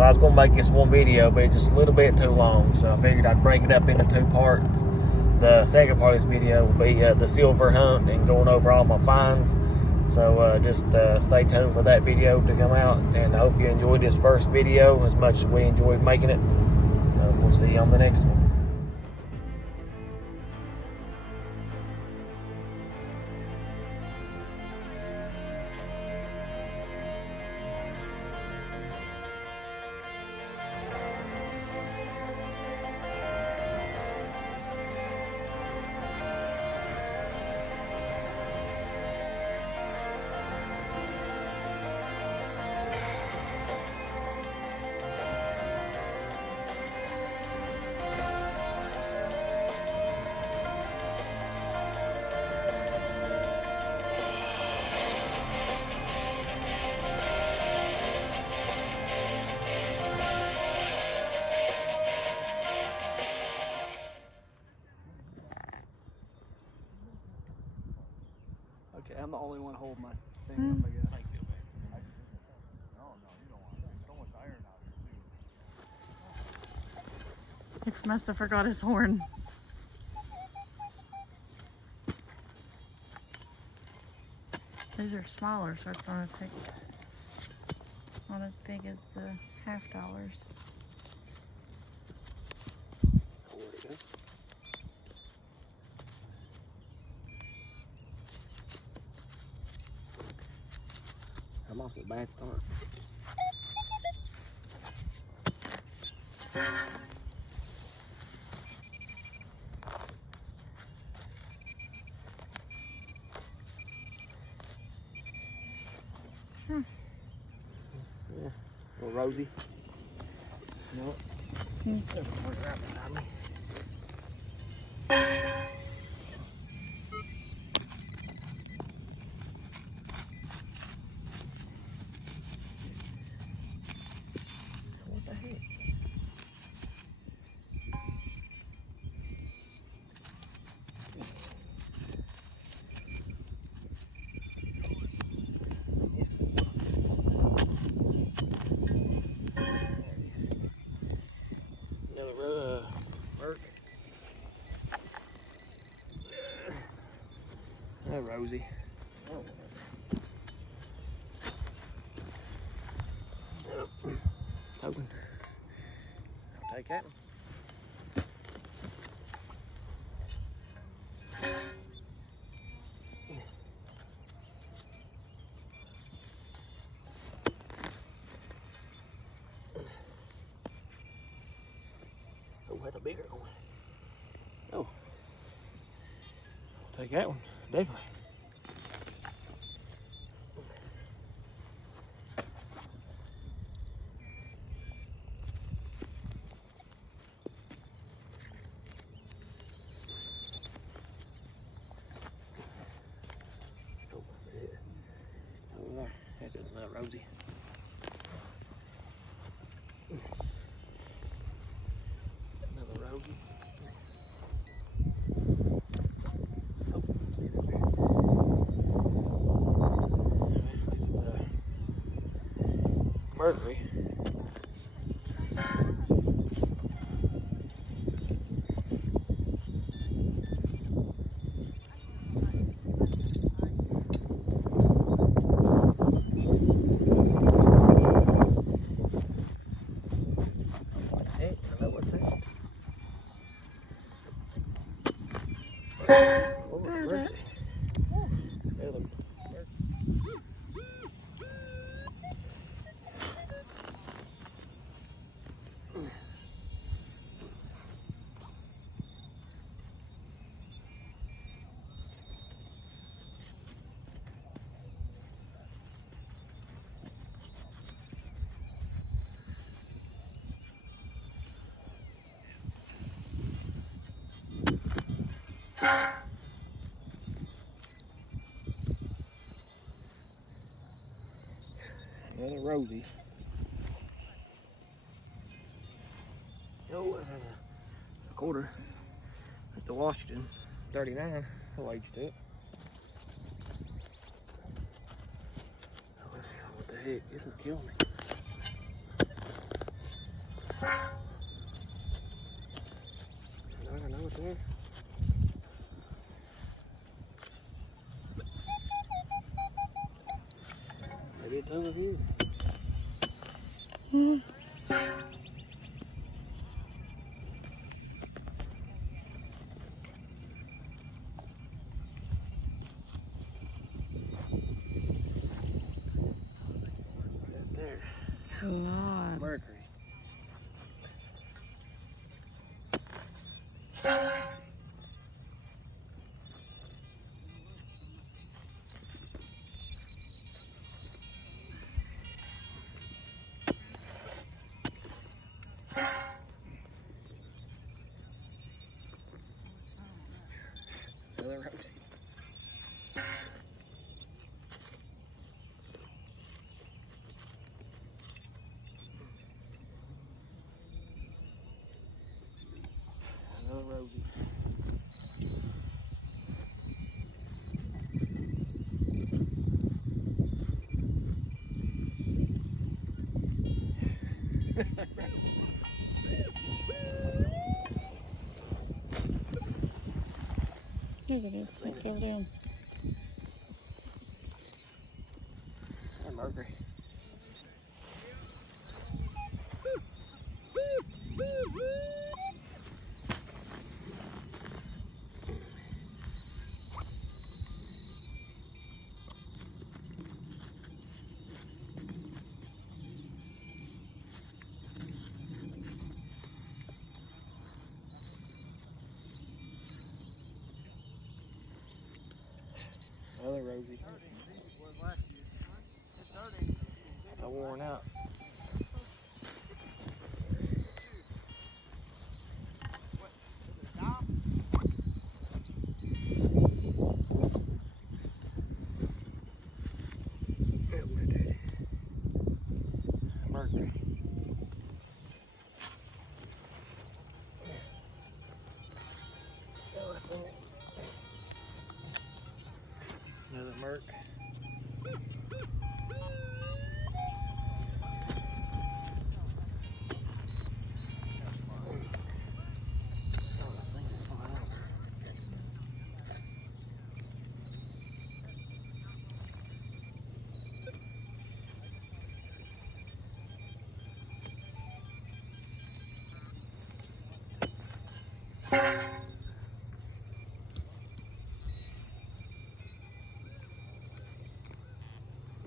Well, I was going to make this one video, but it's just a little bit too long, so I figured I'd break it up into 2 parts. The second part of this video will be the silver hunt and going over all my finds. So just stay tuned for that video to come out, and I hope you enjoyed this first video as much as we enjoyed making it. So we'll see you on the next one. Okay, I'm the only one holding my thing up, I guess. Thank you, baby. No, you don't want it. There's so much iron out here, too. He must have forgot his horn. These are smaller, so it's going to take not as big as the $half. I'm off to a bad start. Yeah, little Rosie. You know what? Work right beside me. What the heck? Another bird. Another Rosie. Oh. Token. I'll take that one. Oh, that's a bigger one. Oh. I'll take that one, definitely. Oh, that's it. Over there. That's just another Rosie. Another Rosie. Oh, see it up there. At least it's a Mercury. Hey, I know what's that. Oh, mercy. Another mercy. Another Rosie. Oh, a quarter at the Washington, 39. I'll age to it. Oh, what the heck? This is killing me. Two of you. Hmm. There. God. Mercury. Another Rosie. Another Rosie. Look at this. Look over there. And Mercury. Another Rosie. It's all worn out. Mercury. Another Merc.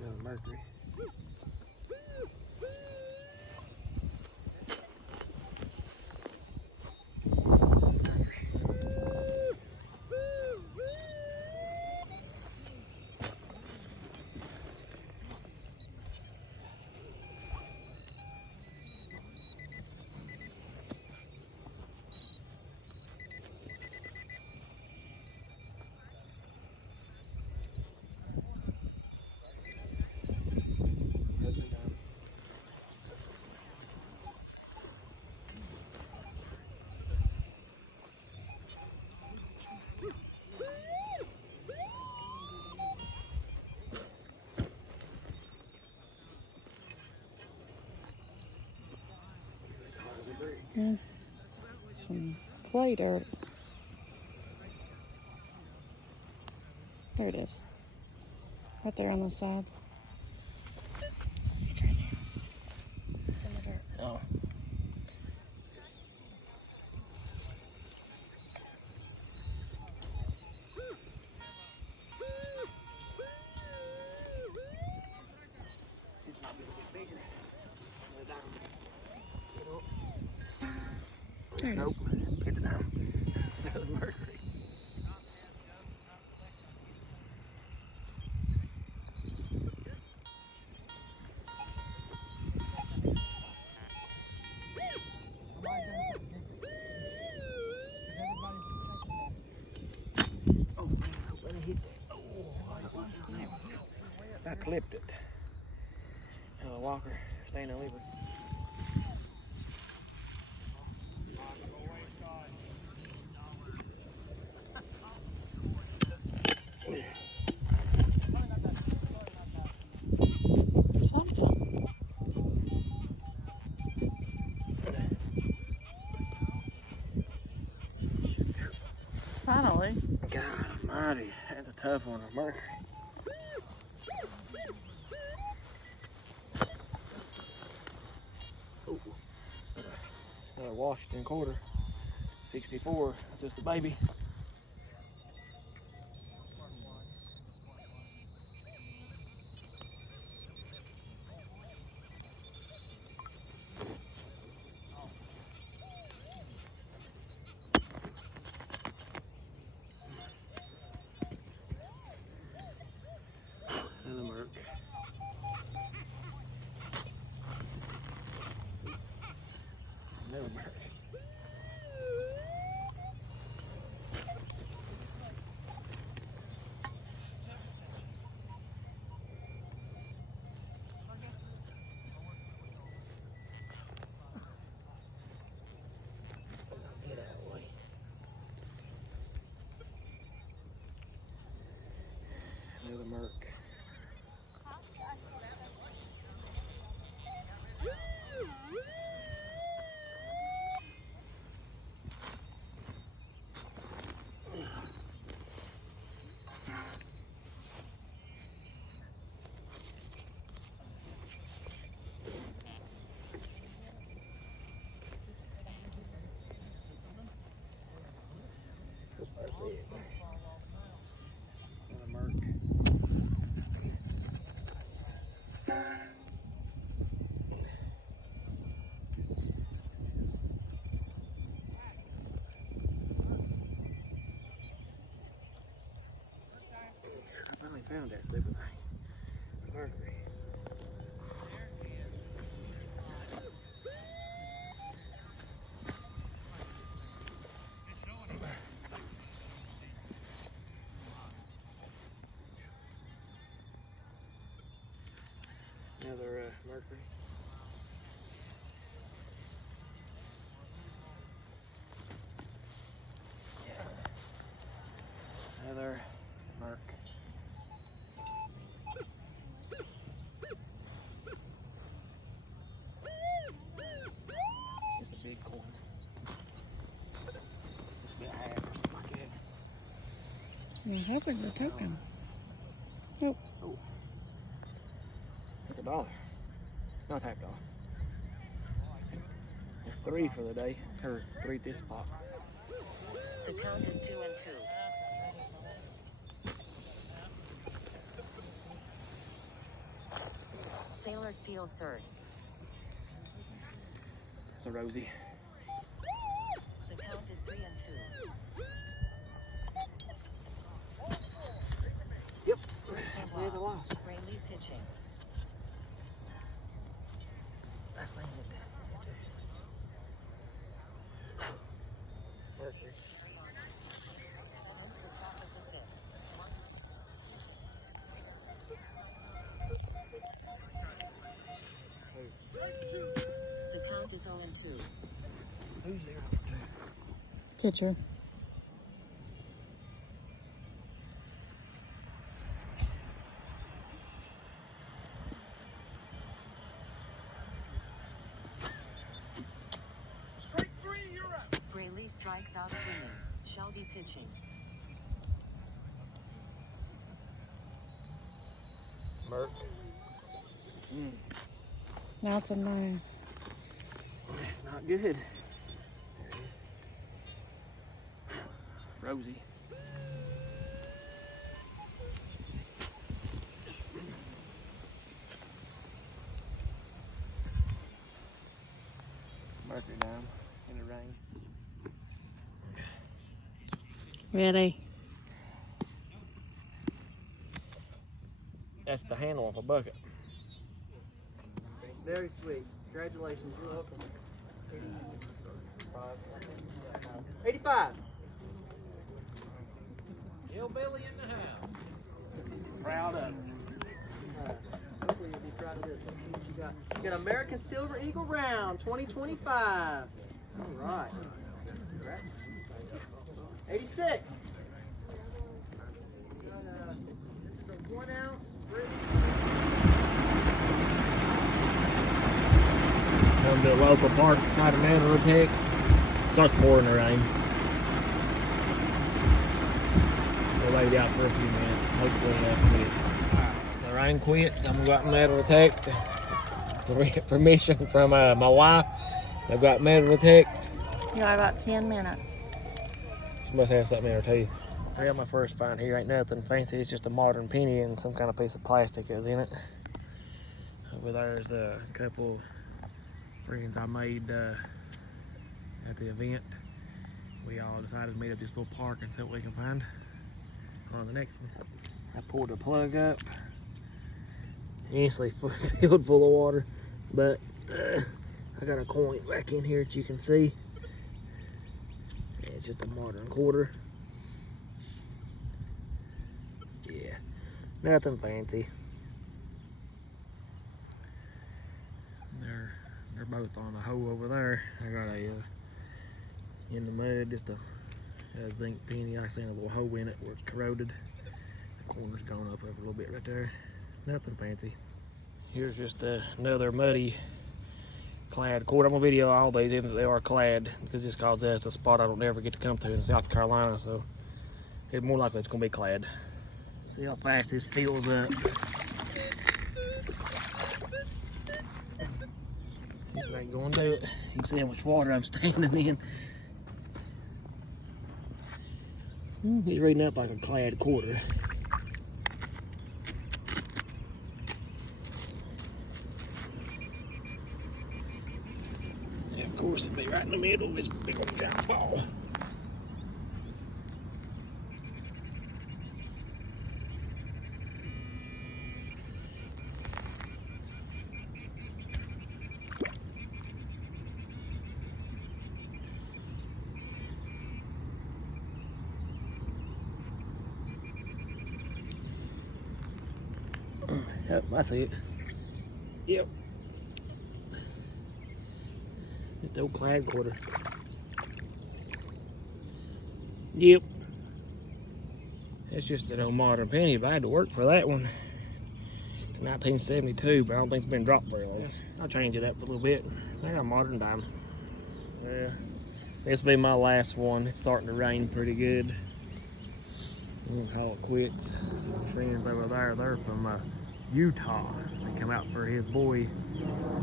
Another Mercury. Some clay dirt. There it is. Right there on the side. It's right there. It's in the dirt. Oh. These might be a bit bigger. There it Nope. is. Get it down. Another Mercury. Oh, man, let it hit that. Oh, I clipped it. Walker, staying in lever. Something. Finally. God almighty, that's a tough one, a Mercury. Washington quarter. 64. It's just a baby. Another Merc. Another Merc. Another Merc. Another Merc. I finally found that stupid thing. Mercury. Another Mercury. Another Merc. Just a big coin. Just be a half or something like that. Yeah, hoping for a token. Nope. Oh. It's $1. Not $1/2. It's 3 for the day, or 3 this pop. The count is 2 and 2. Sailor steals third. It's a Rosie. The count is 3 and 2. Yep. That's the loss. Rayleigh pitching. That's it. Mercury. The count is 0 and 2. Who's there? Pitcher. Rayleigh strikes out swinging. Shelby pitching. Merc. Now it's a 9. That's not good. Rosie. Mercury dime in the rain. Ready? That's the handle of a bucket. Very sweet. Congratulations. You're welcome. 85. Hillbilly in the house. Proud of it. Hopefully you'll be proud of this. Let's see what you got. You got American Silver Eagle Round 2025. All right. Congrats. 86. Got, this is a 1 ounce British. Come to a local park, not a metal detect. Starts pouring the rain. We'll wait out for a few minutes. Hopefully it quits. The rain quits. I'm gonna go out and metal detect. Permission from my wife. They've got metal detect. You got about 10 minutes. She must have something in her teeth. Well, my first find here ain't nothing fancy. It's just a modern penny and some kind of piece of plastic is in it. Over there's a couple friends I made at the event. We all decided to meet up this little park and see what we can find. On the next one, I pulled the plug up. Instantly filled full of water, but I got a coin back in here that you can see. It's just a modern quarter. Yeah, nothing fancy. They're both on the hoe over there. I got a in the mud, just a zinc penny. I seen a little hole in it where it's corroded. The corner's gone up a little bit right there. Nothing fancy. Here's just another muddy clad quarter. I'm gonna video all these even if they are clad, because just cause that's a spot I don't ever get to come to in South Carolina, so it's more likely it's gonna be clad. See how fast this fills up. This ain't gonna do it. You can see how much water I'm standing in. He's reading up like a clad quarter. And of course, it'll be right in the middle of this big old giant ball. Yep, I see it. Yep. Just old clad quarter. Yep. That's just an old modern penny, but I had to work for that one. It's 1972, but I don't think it's been dropped very long. I'll change it up a little bit. I got a modern dime. Yeah. This will be my last one. It's starting to rain pretty good. We'll call it quits. Friends over there, they're from Utah. They come out for his boy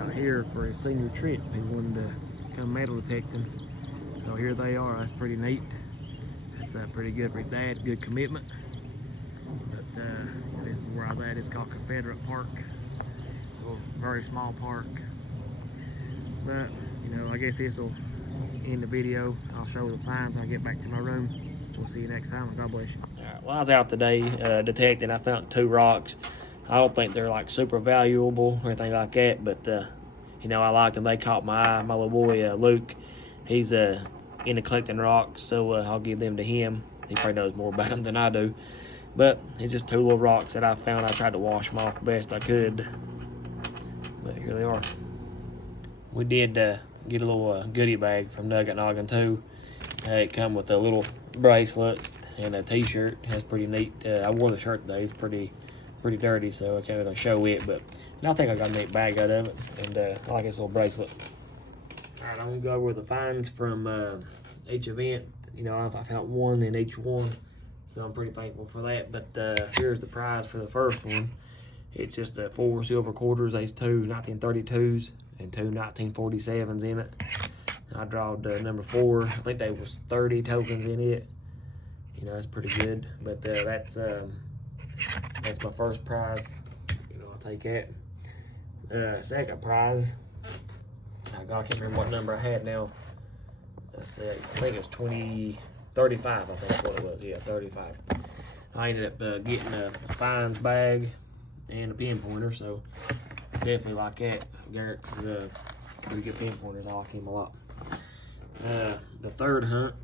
out here for his senior trip. He wanted to come metal detecting. So here they are. That's pretty neat. That's pretty good for his dad. Good commitment. But this is where I was at. It's called Confederate Park. A very small park. But, you know, I guess this will end the video. I'll show the finds when I get back to my room. We'll see you next time. God bless you. All right, well, I was out today detecting. I found 2 rocks. I don't think they're like super valuable or anything like that, but you know, I liked them. They caught my eye. My little boy Luke, he's into collecting rocks, so I'll give them to him. He probably knows more about them than I do, but it's just 2 little rocks that I found. I tried to wash them off the best I could, but here they are. We did get a little goodie bag from Nugget Noggin too. It come with a little bracelet and a t-shirt. That's pretty neat. I wore the shirt today. It's pretty dirty, so I can't really show it, but I think I got a neat bag out of it, and I like this little bracelet. All right, I'm gonna go over the finds from each event. You know, I found 1 in each one, so I'm pretty thankful for that. But here's the prize for the first one. It's just 4 silver quarters. There's 2 1932s and 2 1947s in it. I drawed number 4. I think there was 30 tokens in it. You know, that's pretty good. But that's my first prize. You know, I'll take that. Second prize, I can't remember what number I had now. Let's see, I think it was 35, I think that's what it was. Yeah, 35. I ended up getting a fines bag and a pinpointer, so definitely like that. Garrett's pretty good pinpointers. I like him a lot. The third hunt,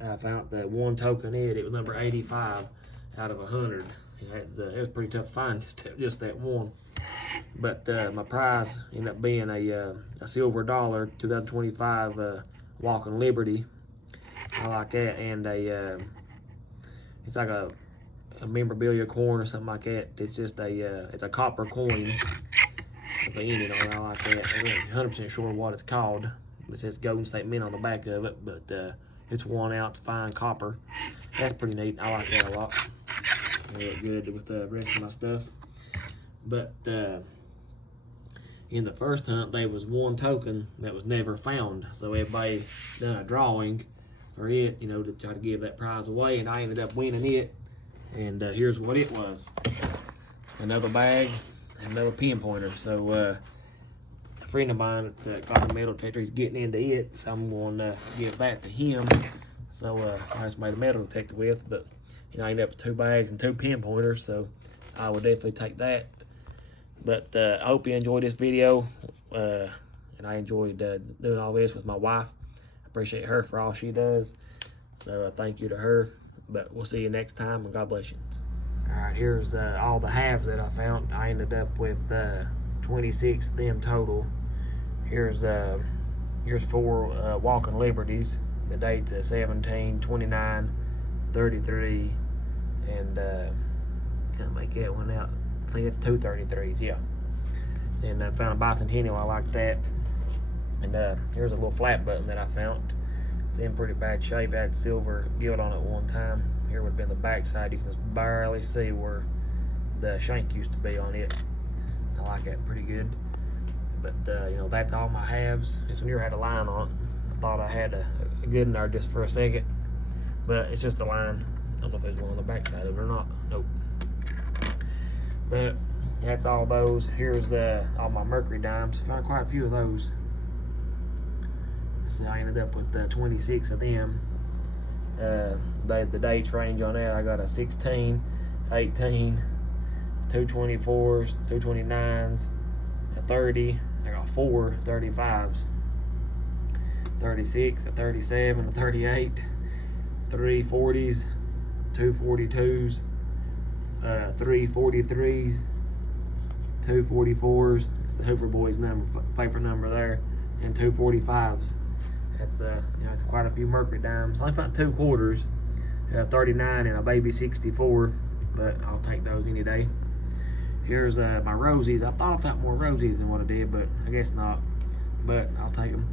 I found that 1 token in it. It was number 85 out of 100. It was pretty tough to find, just that one. But my prize ended up being a silver dollar 2025 Walking Liberty. I like that, and it's like a memorabilia coin or something like that. It's just it's a copper coin with the ending on it. I like that. I'm not 100% sure what it's called. It says Golden State Mint on the back of it, but it's 1 ounce fine copper. That's pretty neat. I like that a lot. They look good with the rest of my stuff. But in the first hunt, there was one token that was never found. So everybody done a drawing for it, you know, to try to give that prize away, and I ended up winning it. And here's what it was: another bag, another pinpointer. So a friend of mine that's got a metal detector, he's getting into it, so I'm going to give that to him. So I just made a metal detector with, but you know, I ended up with 2 bags and 2 pinpointers, so I would definitely take that. But I hope you enjoyed this video, and I enjoyed doing all this with my wife. I appreciate her for all she does, so thank you to her. But we'll see you next time, and God bless you. All right, here's all the halves that I found. I ended up with 26 of them total. Here's 4 walking liberties. The dates are 17, 29, 33, and can't make that one out. I think it's 2 33s, yeah. And I found a bicentennial, I like that. And here's a little flat button that I found. It's in pretty bad shape. It had silver gilt on it one time. Here would have been the back side. You can just barely see where the shank used to be on it. I like that pretty good. But you know, that's all my halves. This one here had a line on it. I thought I had a good one there just for a second, but it's just a line. I don't know if there's one on the back side of it or not. Nope. But that's all those. Here's all my mercury dimes. Found quite a few of those. So I ended up with 26 of them. The dates range on that. I got a 16, 18, 2 24s, 2 29s, a 30. I got 4 35s, 36, a 37, a 38, 3 40s, 2 42s, 3 43s, 2 44s. It's the Hoover Boys number, paper number there, and 2 45s. That's you know, it's quite a few mercury dimes. I only found 2 quarters, 39 and a baby 64, but I'll take those any day. Here's my rosies. I thought I found more rosies than what I did, but I guess not. But I'll take them.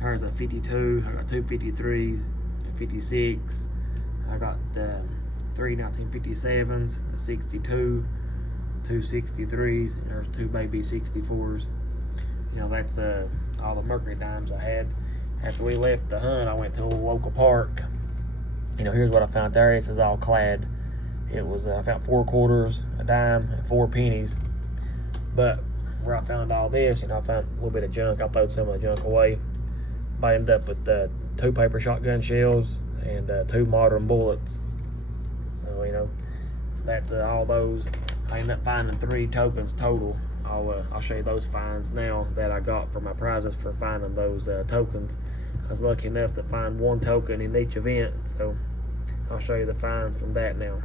Here's a 52. I got 2 53s, a 56. I got 3 1957s, a 62, 2 63s, and there's 2 baby 64s. You know, that's all the mercury dimes I had. After we left the hunt, I went to a local park. You know, here's what I found there. This is all clad. It was, I found 4 quarters, a dime, and 4 pennies. But where I found all this, you know, I found a little bit of junk. I throwed some of the junk away. I ended up with 2 paper shotgun shells and 2 modern bullets. So, you know, that's all those. I ended up finding 3 tokens total. I'll show you those finds now that I got for my prizes for finding those tokens. I was lucky enough to find 1 token in each event, so I'll show you the finds from that now.